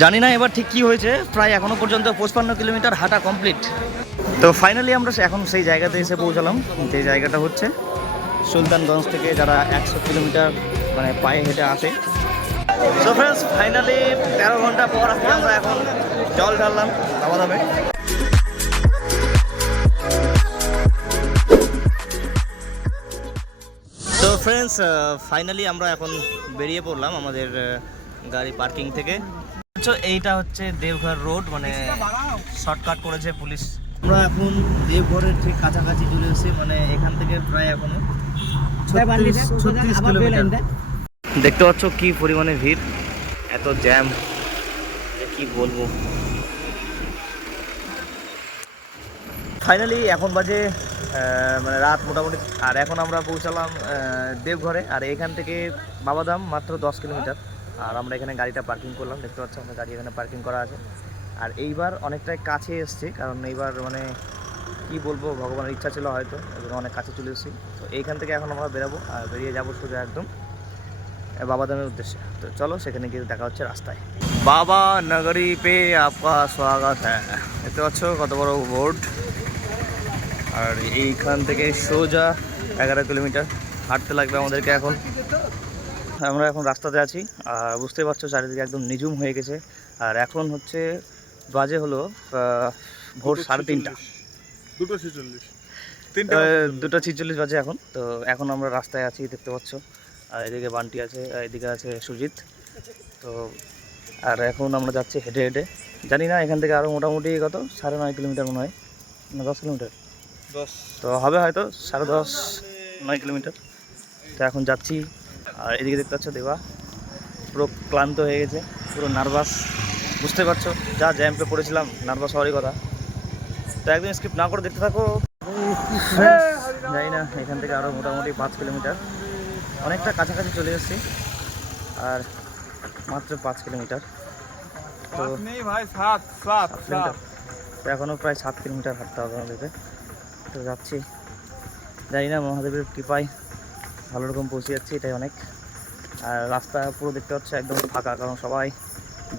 জানি না এবার ঠিক কি হয়েছে, প্রায় এখনো পর্যন্ত 55 কিলোমিটার হাঁটা কমপ্লিট। তো ফাইনালি আমরা এখন সেই জায়গাতে এসে পৌঁছালাম, যে জায়গাটা হচ্ছে সুলতানগঞ্জ থেকে যারা 100 কিলোমিটার মানে পায়ে হেঁটে আসে। সো ফ্রেন্ডস, ফাইনালি 13 ঘন্টা পর আমরা এখন জল ঢাললাম বাবাধামে। তো ফ্রেন্ডস, ফাইনালি আমরা এখন বেরিয়ে পড়লাম আমাদের গাড়ি পার্কিং থেকে। এইটা হচ্ছে দেওঘর রোড, মানে শর্টকাট করেছে পুলিশ। আমরা এখন দেওঘরের ঠিক কাছাকাছি চলে এসেছি, মানে এখান থেকে প্রায় এখনো 36 কিলোমিটার। দেখতে পাচ্ছ কি পরিমাণে ভিড়, এত জ্যাম, কি বলবো। ফাইনালি এখন বাজে মানে রাত মোটামুটি, আর এখন আমরা পৌঁছালাম দেওঘরে। আর এখান থেকে বাবাধাম মাত্র 10 কিলোমিটার। আর আমরা এখানে গাড়িটা পার্কিং করলাম, দেখতে পাচ্ছ আমরা গাড়ি এখানে পার্কিং করা আছে। আর এইবার অনেকটাই কাছে এসছে, কারণ এইবার মানে কি বলবো, ভগবানের ইচ্ছা ছিল হয়তো, অনেক কাছে চলে এসেছি। তো এইখান থেকে এখন আমরা বেরাবো, আর বেরিয়ে যাবো সোজা একদম বাবাধামের উদ্দেশ্যে। তো চলো সেখানে গিয়ে দেখা হচ্ছে রাস্তায়। বাবা নগরী পে আপকা স্বাগত হ্যাঁ, দেখতে পাচ্ছ কত বড় বোর্ড। আর এইখান থেকে সোজা 11 কিলোমিটার হাঁটতে লাগবে আমাদেরকে। এখন আমরা এখন রাস্তাতে আছি, আর বুঝতে পারছো চারিদিকে একদম নিঝুম হয়ে গেছে। আর এখন হচ্ছে বাজে হলো ভোর 3:30, 2:46 বাজে এখন। তো এখন আমরা রাস্তায় আছি, দেখতে পাচ্ছ। আর এদিকে বান্টি আছে, এদিকে আছে সুজিত। তো আর এখন আমরা যাচ্ছি হেঁটে হেঁটে, জানি না এখান থেকে আরও মোটামুটি কত 9.5 কিলোমিটার মনে হয়, না 10 কিলোমিটার, 10 তো হবে হয়তো, 10.5-9 কিলোমিটার। তো এখন যাচ্ছি। আর এদিকে দেখতে পাচ্ছ দেওয়া পুরো ক্লান্ত হয়ে গেছে, পুরো নার্ভাস, বুঝতে পারছো যা জ্যাম্পে পড়েছিলাম, নার্ভাস হওয়ারই কথা। তো একদম স্কিপ না করে দেখতে থাকো। জানি না এখান থেকে আরও মোটামুটি 5 কিলোমিটার, অনেকটা কাছাকাছি চলে এসেছি। আর মাত্র 5 কিলোমিটার, তো এখনও প্রায় 7 কিলোমিটার হাঁটতে হবে আমাদেরকে। তো যাচ্ছি, জানি না মহাদেবের কৃপায় ভালো রকম পৌঁছে যাচ্ছি, এটাই অনেক। আর রাস্তা পুরো দেখতে পাচ্ছ একদম ফাঁকা, কারণ সবাই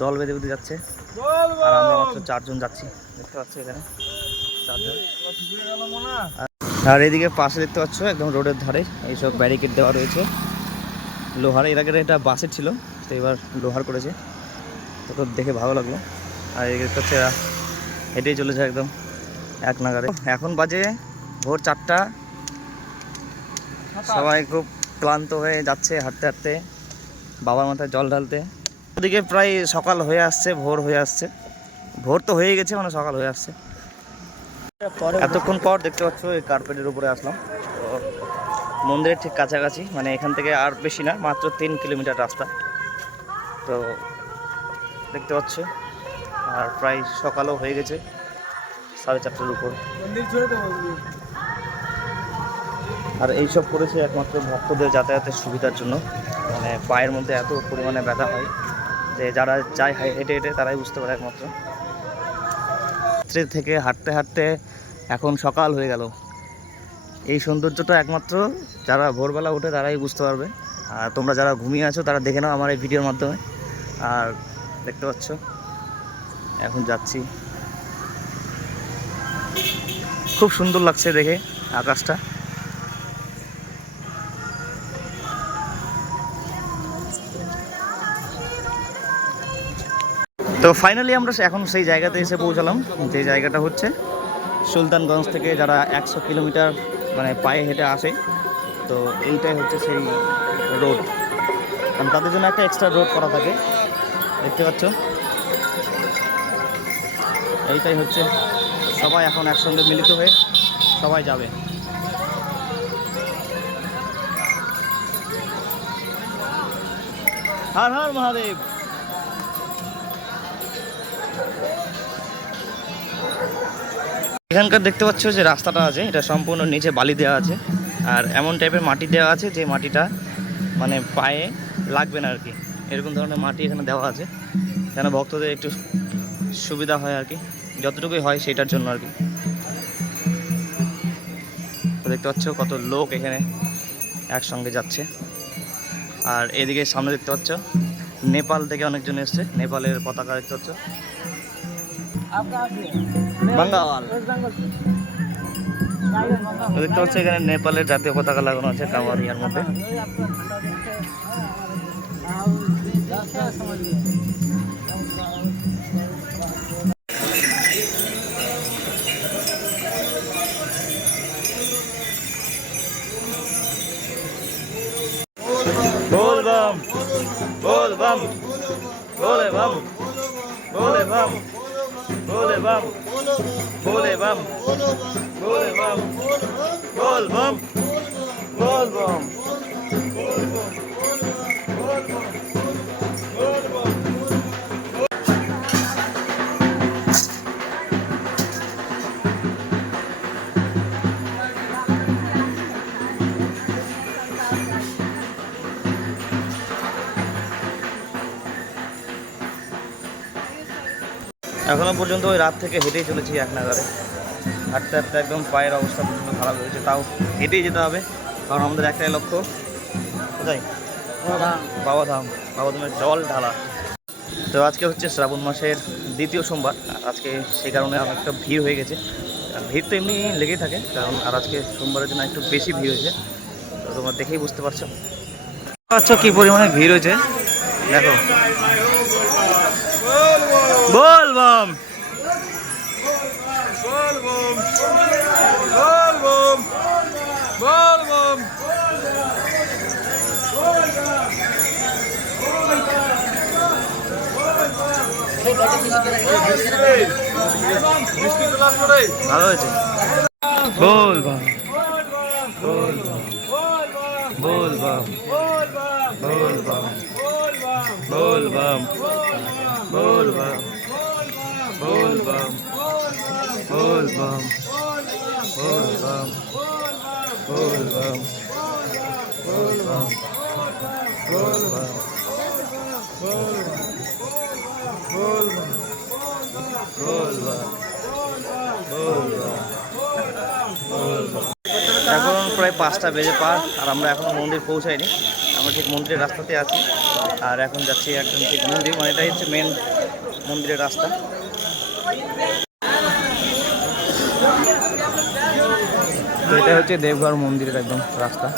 দল বেঁধে বেঁধে যাচ্ছে। আর আমরা মাত্র 4 জন যাচ্ছি, দেখতে পাচ্ছ এখানে 4 জন। আর এদিকে পাশে দেখতে পাচ্ছ একদম রোডের ধারে এইসব ব্যারিকেড দেওয়া রয়েছে লোহার। এর আগে এটা বাসের ছিল, তো এবার লোহার করেছে, তো দেখে ভালো লাগলো। আর এদিকে দেখতে পাচ্ছ হেঁটেই চলেছে একদম এক নাগারে। এখন বাজে ভোর 4টা, সবাই খুব ক্লান্ত হয়ে যাচ্ছে হাঁটতে হাঁটতে বাবার মাথায় জল ঢালতে। ওদিকে প্রায় সকাল হয়ে আসছে, ভোর হয়ে আসছে, ভোর তো হয়ে গেছে, মানে সকাল হয়ে আসছে। এতক্ষণ পর দেখতে পাচ্ছ এই কার্পেটের উপরে আসলাম, তো মন্দিরের ঠিক কাছাকাছি, মানে এখান থেকে আর বেশি না, মাত্র 3 কিলোমিটার রাস্তা। তো দেখতে পাচ্ছ, আর প্রায় সকালও হয়ে গেছে, 4:30টার উপর। আর এইসব করেছে একমাত্র ভক্তদের যাতায়াতের সুবিধার জন্য, মানে পায়ের মধ্যে এত পরিমাণে ব্যথা হয় যে যারা যায় হেঁটে হেঁটে তারাই বুঝতে পারে একমাত্র। রাত্রি থেকে হাঁটতে হাঁটতে এখন সকাল হয়ে গেল, এই সৌন্দর্যটা একমাত্র যারা ভোরবেলা ওঠে তারাই বুঝতে পারবে। আর তোমরা যারা ঘুমিয়ে আছো তারা দেখে নাও আমার এই ভিডিওর মাধ্যমে। আর দেখতে পাচ্ছ এখন যাচ্ছি, খুব সুন্দর লাগছে দেখে আকাশটা। তো ফাইনালি আমরা এখন সেই জায়গাতে এসে পৌঁছালাম, যে জায়গাটা হচ্ছে সুলতানগঞ্জ থেকে যারা 100 কিলোমিটার মানে পায়ে হেঁটে আসে। তো এইটাই হচ্ছে সেই রোড, কারণ তাদের জন্য একটা এক্সট্রা রোড করা থাকে, দেখতে পাচ্ছ। এইটাই হচ্ছে, সবাই এখন একসঙ্গে মিলিত হয়ে সবাই যাবে। হর হর মহাদেব। এখানকার দেখতে পাচ্ছ যে রাস্তাটা আছে, এটা সম্পূর্ণ নিচে বালি দেওয়া আছে, আর এমন টাইপের মাটি দেওয়া আছে যে মাটিটা মানে পায়ে লাগবে না আর কি, এরকম ধরনের মাটি এখানে দেওয়া আছে, যেন ভক্তদের একটু সুবিধা হয় আর কি, যতটুকুই হয় সেটার জন্য আর কি। তো দেখতে পাচ্ছ কত লোক এখানে একসঙ্গে যাচ্ছে। আর এদিকে সামনে দেখতে পাচ্ছ নেপাল থেকে অনেকজন এসছে, নেপালের পতাকা দেখতে হচ্ছে। বাঙ্গাল দেখতে হচ্ছে, এখানে নেপালের জাতীয় পতাকা লাগানো আছে কাওয়ারিয়ার মধ্যে। बोल बम बोल बम बोले बम बोले बम बोले बम बोले बम बोले बम बोल बम बोल बम। এখনো পর্যন্ত ওই রাত থেকে হেঁটেই চলেছি এক নাগারে, হাঁটতে হাঁটতে একদম পায়ের অবস্থা প্রচণ্ড খারাপ হয়েছে, তাও হেঁটেই যেতে হবে কারণ আমাদের একটাই লক্ষ্য, কোথায়? বাবাধাম, বাবাধামের জল ঢালা। তো আজকে হচ্ছে শ্রাবণ মাসের দ্বিতীয় সোমবার, আর আজকে সেই কারণে অনেকটা ভিড় হয়ে গেছে। ভিড় তো এমনি লেগেই থাকে কারণ, আর আজকে সোমবারের জন্য একটু বেশি ভিড় হয়েছে, তো তোমরা দেখেই বুঝতে পারছো কি পরিমাণে ভিড় হয়েছে। দেখো बोल बम बोल बम बोल बम बोल बम। ভালো হয়েছে। बोल बम बोल बम बोल बम बोल बम बोल बम बोल बम बोल बम बोल बम बोल बम बोल बम बोल बम बोल बम बोल बम बोल बम बोल बम। এখন প্রায় 5টা বেজে পার, আর আমরা এখনো মন্দির পৌঁছাইনি, আমরা ঠিক মন্দিরের রাস্তাতে আছি, আর এখন যাচ্ছি একদম ঠিক মন্দির, মানে এটাই হচ্ছে মেন মন্দিরের রাস্তা। তো এটা হচ্ছে দেবঘর মন্দিরের একদম রাস্তা।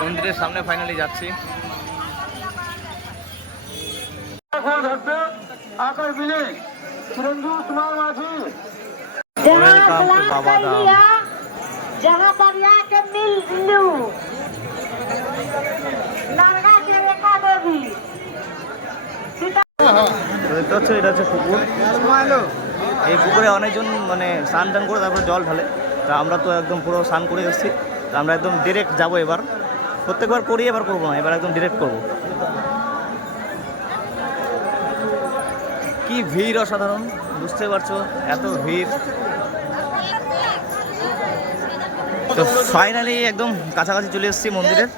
মন্দিরের সামনে ফাইনালি যাচ্ছি। এটা হচ্ছে পুকুর, এই পুকুরে অনেকজন মানে স্নান টান করে তারপরে জল ঢালে, তা আমরা তো একদম পুরো স্নান করে এসেছি, তা আমরা একদম ডিরেক্ট যাবো এবার, প্রত্যেকবার করি এবার করবো না, এবার একদম ডিরেক্ট করবো। কি ভিড় অসাধারণ, বুঝতে পারছো এত ভিড়। তো ফাইনালি একদম কাছাকাছি চলে এসেছি মন্দিরের,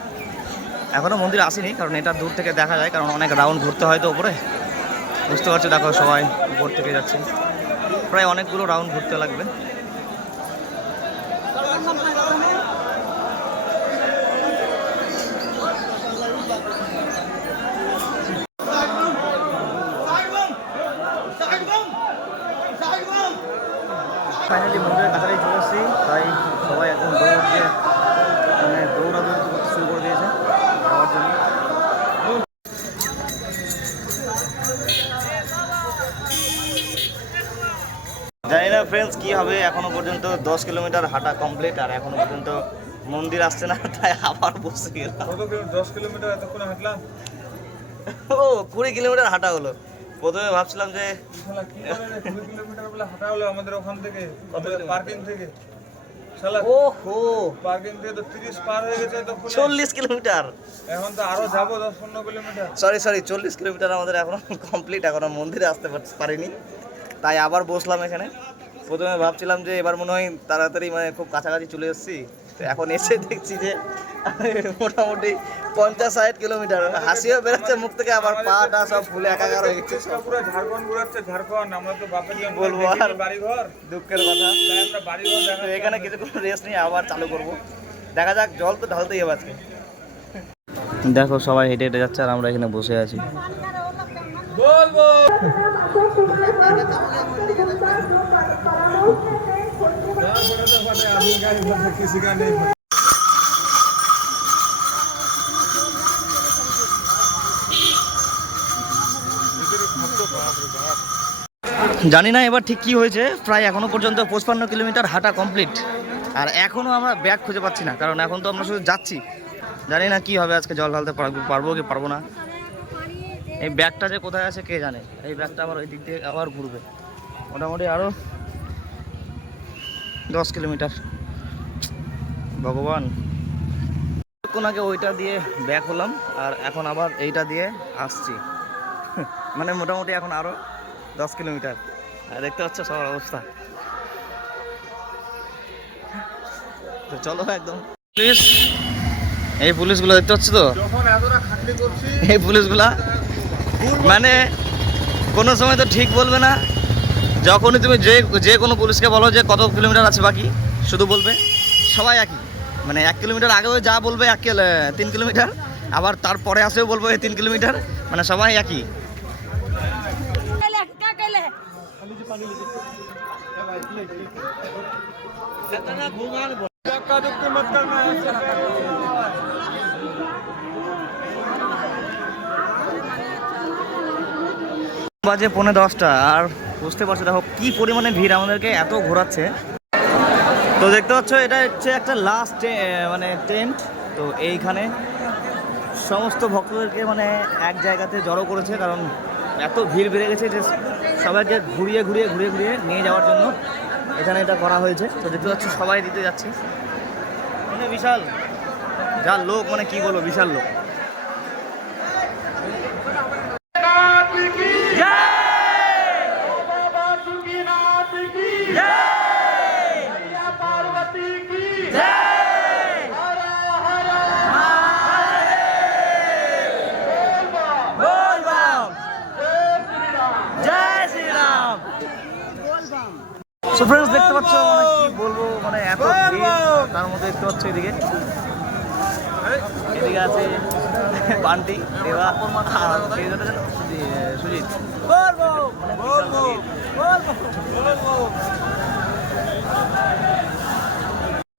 এখনও মন্দির আসেনি কারণ এটা দূর থেকে দেখা যায়, কারণ অনেক রাউন্ড ঘুরতে হয় তো উপরে, বুঝতে পারছো। দেখো সবাই উপর থেকে যাচ্ছে, প্রায় অনেকগুলো রাউন্ড ঘুরতে লাগবে। ফাইনালি মন্দিরের কাছাকাছি চলে এসেছি, তাই সবাই একদম দৌড় দিয়ে মানে দৌড়াদৌড়ি করতে শুরু করে দিয়েছে যাওয়ার জন্য। জানি না ফ্রেন্ডস কী হবে, এখনো পর্যন্ত 10 কিলোমিটার হাঁটা কমপ্লিট, আর এখনো পর্যন্ত মন্দির আসছে না, তাই আবার বসে গেলাম। 10 কিলোমিটার এতক্ষণ হাঁটলাম, ও 20 কিলোমিটার হাঁটা হলো। প্রথমে ভাবছিলাম যে 20 কিলোমিটার বলে হাঁটা হলো আমাদের ওখান থেকে, পার্কিং থেকে। ওহো, পার্কিং থেকে তো 30 পার হয়ে গেছে, তো 40 কিলোমিটার। এখন তো আরো যাবো 10-15 কিলোমিটার। সরি 40 কিলোমিটার আমাদের এখনো কমপ্লিট, এখনো মন্দিরে আসতে পারিনি, তাই আবার বসলাম এখানে। প্রথমে ভাবছিলাম যে এবার মনে হয় তাড়াতাড়ি মানে খুব কাছাকাছি চলে এসেছি, তো এখন এসে দেখছি যে মোটামুটি 50-60 কিলোমিটার, হাসিও বেরোচ্ছে মুখ থেকে, আবার পাটা সব ফুলে একাকার হয়ে গেছে। পুরো ঝাড়খণ্ড ঘুরাচ্ছে, ঝাড়খণ্ড। আমরা তো বাপের জন্য বলবো আর বাড়ি ঘর, দুঃখের কথা। তাই আমরা বাড়ি ঘর তো এখানে কিছুক্ষণ রেস্ট নিয়ে আবার চালু করব, দেখা যাক। জল তো ঢালতেই হবে আজকে। দেখো সবাই হেঁটে হেঁটে যাচ্ছে আর আমরা এখানে বসে আছি। বলবো জানি না এবার ঠিক কি হয়েছে, প্রায় এখনো পর্যন্ত 55 কিলোমিটার হাঁটা কমপ্লিট, আর এখনো আমরা ব্যাগ খুঁজে পাচ্ছি না। কারণ এখন তো আমরা শুধু যাচ্ছি, জানি না কি হবে আজকে, জল ঢালতে পারবো কি পারবো না। এই ব্যাগটা যে কোথায় আছে কে জানে। এই ব্যাগটা আবার ওই দিক দিয়ে আবার ঘুরবে, মোটামুটি আরও 10 কিলোমিটার। ভগবান, কিছুক্ষণ আগে ওইটা দিয়ে ব্যাক হলাম আর এখন আবার এইটা দিয়ে আসছি, মানে মোটামুটি এখন আরও 10 কিলোমিটার। আর দেখতে পাচ্ছ সবার অবস্থা। তো চলো একদম। পুলিশ, এই পুলিশগুলো দেখতে পাচ্ছ তো, যখন এতটা খাটনি করছি, এই পুলিশগুলা মানে কোনো সময় তো ঠিক বলবে না। যখনই তুমি যে কোনো পুলিশকে বলো যে কত কিলোমিটার আছে বাকি, শুধু বলবে সবাই একই, মানে 1 কিলোমিটার আগেও যা বলবে 3 কিলোমিটার, আবার তারপরে আসেও বলবো 3 কিলোমিটার, মানে সবাই একই। বাজে 9:45 আর বুঝতে পারছো দেখো কি পরিমাণে ভিড়, আমাদেরকে এত ঘোরাচ্ছে। তো দেখতে পাচ্ছ এটা হচ্ছে একটা লাস্ট মানে টেন্ট। তো এইখানে সমস্ত ভক্তদেরকে মানে এক জায়গাতে জড়ো করেছে, কারণ এত ভিড় বেড়ে গেছে যে সবাইকে ঘুরিয়ে ঘুরিয়ে ঘুরিয়ে ঘুরিয়ে নিয়ে যাওয়ার জন্য এখানে এটা করা হয়েছে। তো দেখতে পাচ্ছ সবাই দিতে যাচ্ছে, মানে বিশাল যা লোক, মানে কি বলবো, বিশাল লোক। সো ফ্রেন্ডস দেখতে পাচ্ছ, মানে কি বলবো, মানে এত ভিড়, তার মধ্যে দেখতে পাচ্ছ এদিকে আছে বান্টি, দেবা আর সুজিত।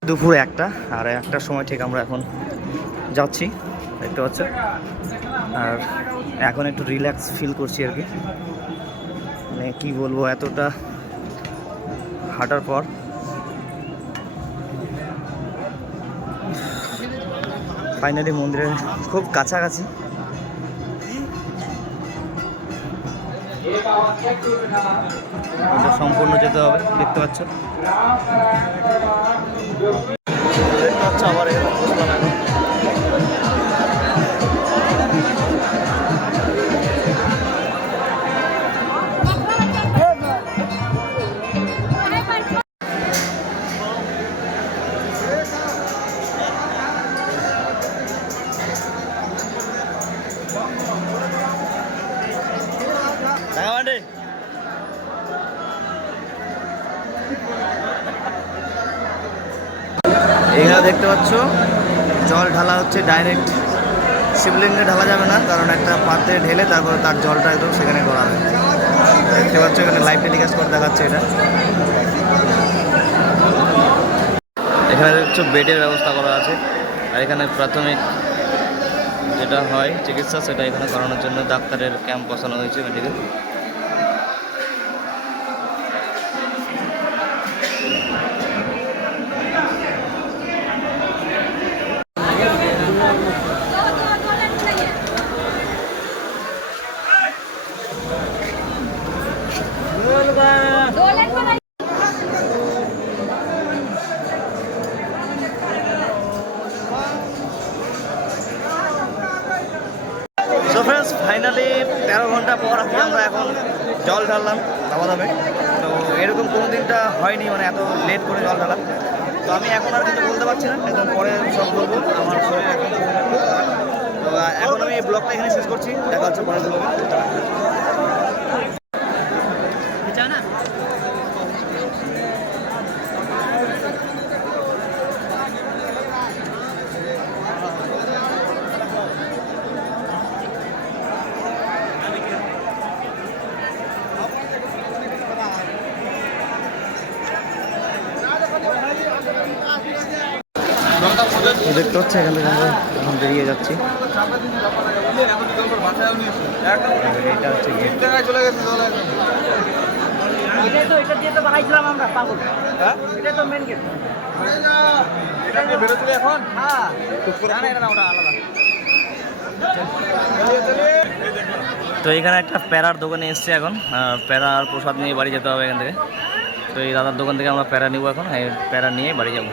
দুপুর 1টা, আর 1টার সময় ঠিক আমরা এখন যাচ্ছি, দেখতে পাচ্ছ। আর এখন একটু রিল্যাক্স ফিল করছি আর কি, মানে কি বলবো, এতটা হাঁটার পর। ফাইনালি মন্দিরের খুব কাছাকাছি। এটা সম্পূর্ণ যেতে হবে, দেখতে পাচ্ছ। আবার এরকম বসলাম এখন। এখানে দেখতে পাচ্ছ জল ঢালা হচ্ছে, ডাইরেক্ট শিবলিঙ্গে ঢালা যাবে না, কারণ একটা পাত্রে ঢেলে তারপরে তার জলটা একদম সেখানে গড়াবে। দেখতে পাচ্ছ এখানে লাইভ টেলিকাস্ট করে দেখাচ্ছে এটা। এখানে দেখছো বেডের ব্যবস্থা করা আছে, আর এখানে প্রাথমিক যেটা হয় চিকিৎসা সেটা এখানে করানোর জন্য ডাক্তারের ক্যাম্প বসানো হয়েছে মেডিকেল। সো ফ্রেন্ডস ফাইনালি 13 ঘন্টা পর আমরা এখন জল ঢাললাম দামে। তো এরকম কোনো দিনটা হয়নি, মানে এত লেট করে জল ঢালা। তো তো আমি এখন আর কিন্তু বলতে পারছি না, একদম পরে সব বলবো। আমার শরীর এখন খুব খারাপ। তো এখন আমি এই ব্লগটা এখানে শেষ করছি, দেখা হচ্ছে পরের ব্লগে। দেখতে হচ্ছে এখান থেকে আমরা এখন বেরিয়ে যাচ্ছি। এটা হচ্ছে গেট। চলে গেছে জল একদম। এটা দিয়ে তো বানাইছিলাম আমরা পাগল। হ্যাঁ? এটা তো মেন গেট। এটা নিয়ে বেরোচ্ছিলে এখন? হ্যাঁ। না না, এটা না, ওটা আলাদা। চালিয়ে চালিয়ে। তো এখানে একটা প্যারার দোকানে এসছি এখন, প্যারার প্রসাদ নিয়ে বাড়ি যেতে হবে এখান থেকে। তো এই দাদার দোকান থেকে আমরা প্যারা নিব এখন, এই প্যারা নিয়ে বাড়ি যাব।